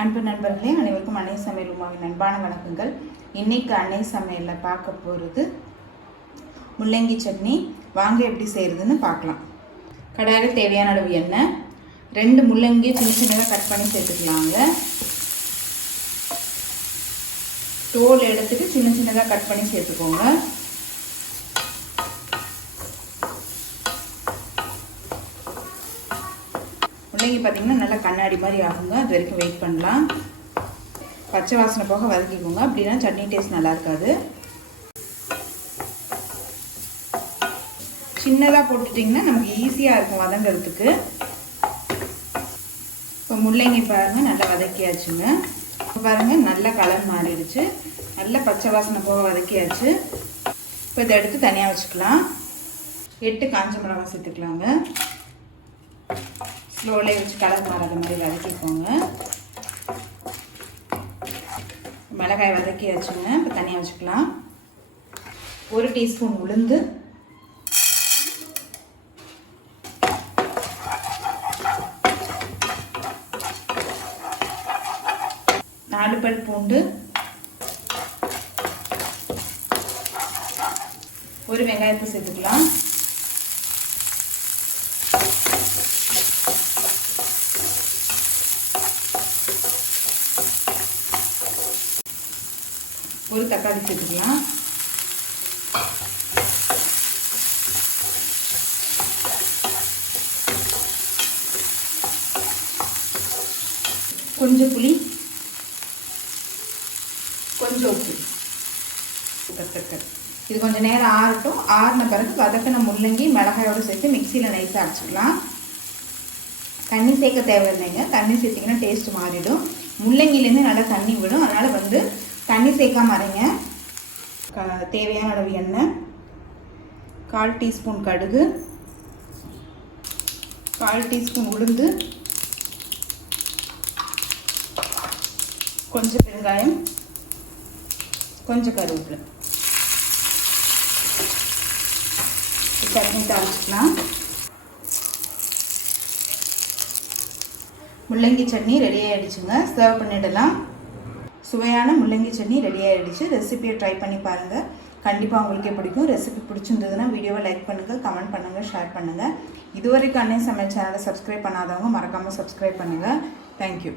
அன்பு நண்பர்களே, அனைவருக்கும் அன்னை சமையல் உமாவின் அன்பான வணக்கங்கள். இன்னைக்கு அன்னை சமையலில் பார்க்க போகிறது முள்ளங்கி சட்னி. வாங்க எப்படி செய்கிறதுன்னு பார்க்கலாம். கடாயில் தேவையான அளவு எண்ணெய், 2 முள்ளங்கி சின்ன சின்னதாக கட் பண்ணி சேர்த்துக்கலாங்க. தோல் எடுத்துட்டு சின்ன சின்னதாக கட் பண்ணி சேர்த்துக்கோங்க. முள்ளங்கி பார்த்திங்கன்னா நல்லா கண்ணாடி மாதிரி ஆகுங்க. அது வரைக்கும் வெயிட் பண்ணலாம். பச்சை வாசனை போக வதக்கிக்கோங்க, அப்படின்னா சட்னி டேஸ்ட் நல்லா இருக்காது. சின்னதாக போட்டுட்டிங்கன்னா நமக்கு ஈஸியாக இருக்கும் வதங்கிறதுக்கு. இப்போ முள்ளங்கி பாருங்கள் நல்லா வதக்கியாச்சுங்க. இப்போ பாருங்கள் நல்லா கலர் மாறிடுச்சு, நல்லா பச்சை வாசனை போக வதக்கியாச்சு. இப்போ இதை எடுத்து தனியாக வச்சுக்கலாம். 8 காஞ்ச மிளகாய் சேர்த்துக்கலாங்க. ஸ்லோவிலே வச்சு கலர் மாறாத மாதிரி வதக்கிக்கோங்க. மிளகாய் வதக்கியாச்சுங்க. இப்போ தனியாக வச்சுக்கலாம். 1 டீஸ்பூன் உளுந்து, 4 பல் பூண்டு, 1 வெங்காயத்தை சேர்த்துக்கலாம். ஒரு தக்காளி சேர்த்துக்கலாம். கொஞ்சம் புளி, கொஞ்சம் உப்பு. இது கொஞ்சம் நேரம் ஆறட்டும். ஆறின பிறகு வதக்கின முள்ளங்கி மிளகாயோடு சேர்த்து மிக்சியில் நைஸாக அரைச்சிக்கலாம். தண்ணி சேர்க்க தேவையில்லைங்க. தண்ணி சேர்த்திங்கன்னா டேஸ்ட் மாறிடும். முள்ளங்கிலேருந்து நல்லா தண்ணி விடும். அதனால் தண்ணி சேர்க்காம அரைங்க. தேவையான அளவு எண்ணெய், 1/4 டீஸ்பூன் கடுகு, 1/4 டீஸ்பூன் உளுந்து, கொஞ்சம் வெங்காயம், கொஞ்சம் கருவேப்பிலை. சட்னி தாளிச்சிக்கலாம். முள்ளங்கி சட்னி ரெடி ஆகிடுச்சுங்க. சர்வ் பண்ணிடலாம். சுவையான முள்ளங்கி சட்னி ரெடி ஆகிடுச்சு. ரெசிபியை ட்ரை பண்ணி பாருங்கள். கண்டிப்பாக உங்களுக்கே பிடிக்கும். ரெசிபி பிடிச்சிருந்ததுன்னா வீடியோவை லைக் பண்ணுங்கள், கமெண்ட் பண்ணுங்கள், ஷேர் பண்ணுங்கள். இதுவரைக்கும் அன்னை சமையல் சேனலை சப்ஸ்கிரைப் பண்ணாதவங்க மறக்காமல் சப்ஸ்கிரைப் பண்ணுங்கள். தேங்க்யூ.